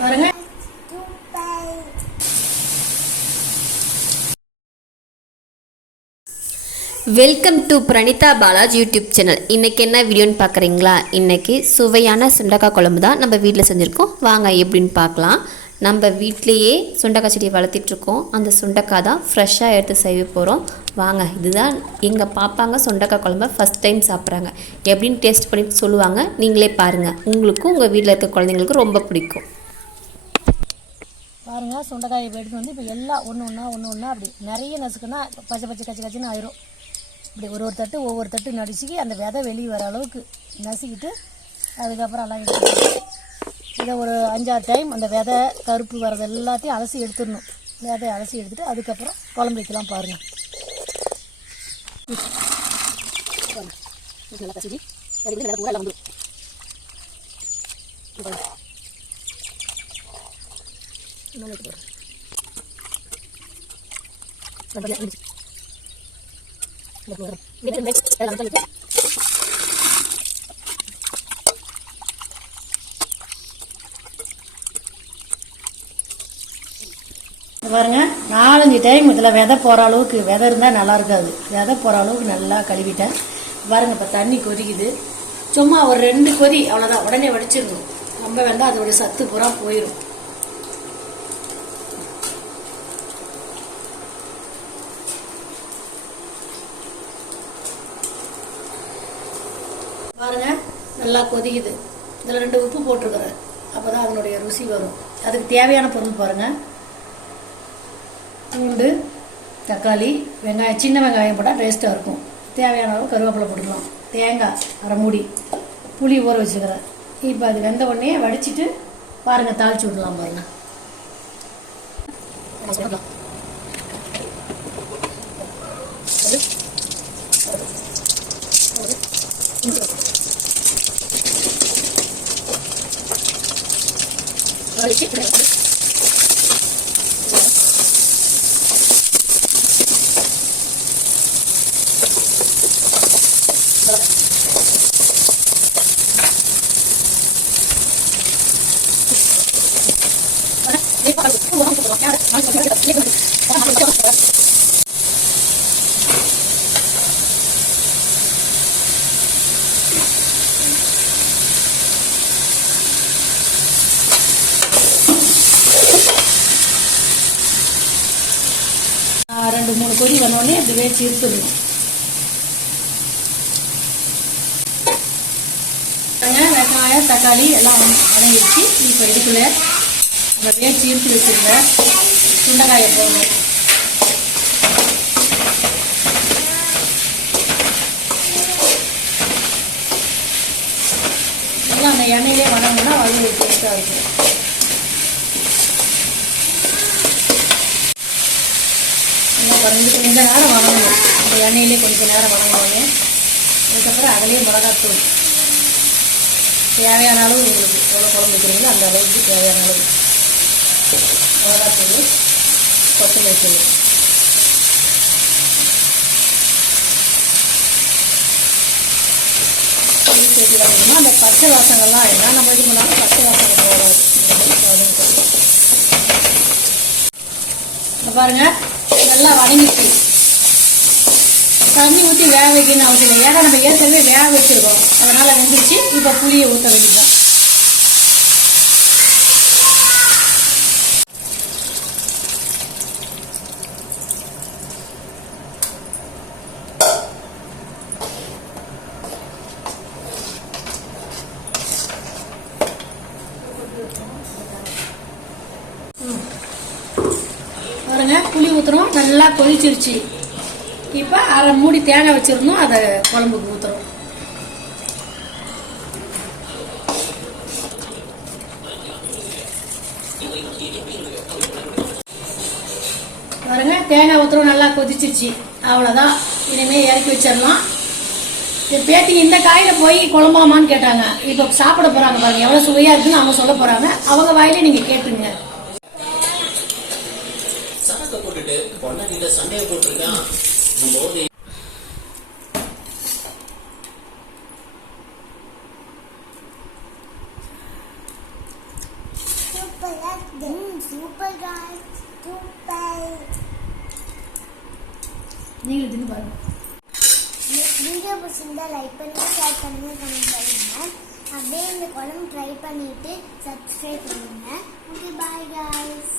பாருங்க. Welcome to Pranitha Balaj YouTube channel இன்றைக்கி என்ன வீடியோன்னு பார்க்குறீங்களா? இன்றைக்கி சுவையான சுண்டக்காய் குழம்பு தான் நம்ம வீட்டில் செஞ்சுருக்கோம். வாங்க எப்படின்னு பார்க்கலாம். நம்ம வீட்டிலையே சுண்டக்காய் செடியை வளர்த்திட்ருக்கோம் அந்த சுண்டக்காய் தான் ஃப்ரெஷ்ஷாக எடுத்து செய்ய போகிறோம் வாங்க இதுதான் எங்கள் பாப்பாங்க சுண்டக்காய் குழம்ப ஃபஸ்ட் டைம் சாப்பிட்றாங்க. எப்படின்னு டேஸ்ட் பண்ணி சொல்லுவாங்க. நீங்களே பாருங்கள் உங்களுக்கும் உங்கள் வீட்டில் இருக்க குழந்தைங்களுக்கும் ரொம்ப பிடிக்கும். பாருங்கள் சுண்டைக்காயை இப்போ எடுத்து வந்து இப்போ எல்லாம் ஒன்று ஒன்றா ஒன்று ஒன்றா அப்படி நிறைய நசுக்குன்னா பச்சை பச்சை கச்சி கச்சின்னு ஆயிரும். இப்படி ஒரு ஒரு தட்டு ஒவ்வொரு தட்டு நடிச்சுக்கி அந்த விதை வெளியே வர அளவுக்கு நசுக்கிட்டு அதுக்கப்புறம் எல்லாம் எடுத்துக்கணும். இதை ஒரு அஞ்சாறு டைம் அந்த விதை கருப்பு வரது எல்லாத்தையும் அலசி எடுத்துடணும். விதையை அலசி எடுத்துகிட்டு அதுக்கப்புறம் குழம்பு வைக்கலாம் பாருங்கள் நல்லா கசிஞ்சு விதை பூரா எல்லாம் வந்துடும் இன்னும் எடுத்து போடுறேன். நல்லா இடிச்சு. இந்த போடுறேன். இது இந்த எல்லாம் தள்ளி. இங்க பாருங்க நாலஞ்சு டைம் இதில் விதை போகிற அளவுக்கு விதை இருந்தால் நல்லா இருக்காது. விதை போகிற அளவுக்கு நல்லா கழுவிட்டேன். பாருங்க இப்போ தண்ணி கொதிக்குது. சும்மா ஒரு ரெண்டு கொதி அவ்வளோதான் உடனே வடிச்சிடணும். ரொம்ப வேண்டாம் அதோட சத்து பூரா போயிடும் பாருங்க நல்லா கொதிக்குது. இதில் ரெண்டு உப்பு போட்டிருக்கிறேன். அப்போ தான் அதனுடைய ருசி வரும். அதுக்கு தேவையான பொருள் பாருங்க. பூண்டு தக்காளி வெங்காயம் சின்ன வெங்காயம் போட்டால் டேஸ்ட்டாக இருக்கும். தேவையான அளவு கருவேப்பிலை போட்டுக்கலாம். தேங்காய் அரை மூடி புளி ஊற வச்சுக்கிறேன். இப்போ அது வெந்த உடனே வடிச்சிட்டு பாருங்கள் தாளிச்சு விடலாம் 你把这四毛五毛钱拿走，那个鸡腿，拿走。கொதி வந்தோடனே அப்படியே சீர்த்துடணும் வெங்காயம் தக்காளி எல்லாம் வதங்கிடுச்சு. இப்போ எடுக்கல நம்ம சீர்த்து வச்சுருங்க. சுண்டைக்காயை போடணும் எல்லாம் அந்த எண்ணெயிலே வதங்கினா அது டேஸ்ட்டாக இருக்கும். குறைஞ்சிட்டு கொஞ்சம் நேரம் வதங்கணும் அந்த எண்ணெயிலே கொஞ்சம் நேரம் வதங்குவாங்க அதுக்கப்புறம் அதிலே மிளகாத்தூள். தேவையான அளவு உங்களுக்கு எவ்வளோ குழம்பு வைக்கிறீங்களோ அந்த அளவுக்கு தேவையான அளவு. மிளகாத்தூள் கொத்தமல்லி தூள். சேர்த்து அந்த பச்சை வாசங்கள்லாம் என்ன நம்ம இது பண்ணாலும் பச்சை வாசங்கள் போகாது. பாருங்க. நல்லா வதங்கிச்சு. தண்ணி ஊற்றி வேக வைக்கணும். அவசியம் இல்லை ஏன்னா நம்ம ஏற்கனவே வேக வச்சிருக்கோம். அதனால வெந்துருச்சு. இப்போ புளியை ஊற்ற வேண்டியதான் பாருங்க புளி ஊற்றுறோம் நல்லா கொதிச்சிருச்சு. இப்போ அரை மூடி தேங்காய் வச்சிருந்தோம். அதை குழம்புக்கு ஊற்றுறோம் பாருங்க தேங்காய் ஊற்றுறோம் நல்லா கொதிச்சிருச்சு. அவ்வளோதான் இனிமேல் இறக்கி வச்சிடலாம். இந்த இந்த காயில போய் குழம்பாமான்னு கேட்டாங்க. இப்போ சாப்பிட போறாங்க பாருங்க. எவ்வளவு சுவையா இருக்குன்னு அவங்க சொல்ல போறாங்க. அவங்க வாயிலே நீங்க கேட்டுங்க போட்டுட்டு சண்டையை போட்டிருக்கான் போது சூப்பர் சூப்பர் காய் சூப்பர் தின்னு பாருங்க. வீடியோ பிடிச்சிருந்தா லைக் பண்ணுங்க ஷேர் பண்ணுங்க கமெண்ட் பண்ணுங்க. அப்படியே இந்த குழம்பு ட்ரை பண்ணிட்டு சப்ஸ்கிரைப் பண்ணுங்க. Okay bye guys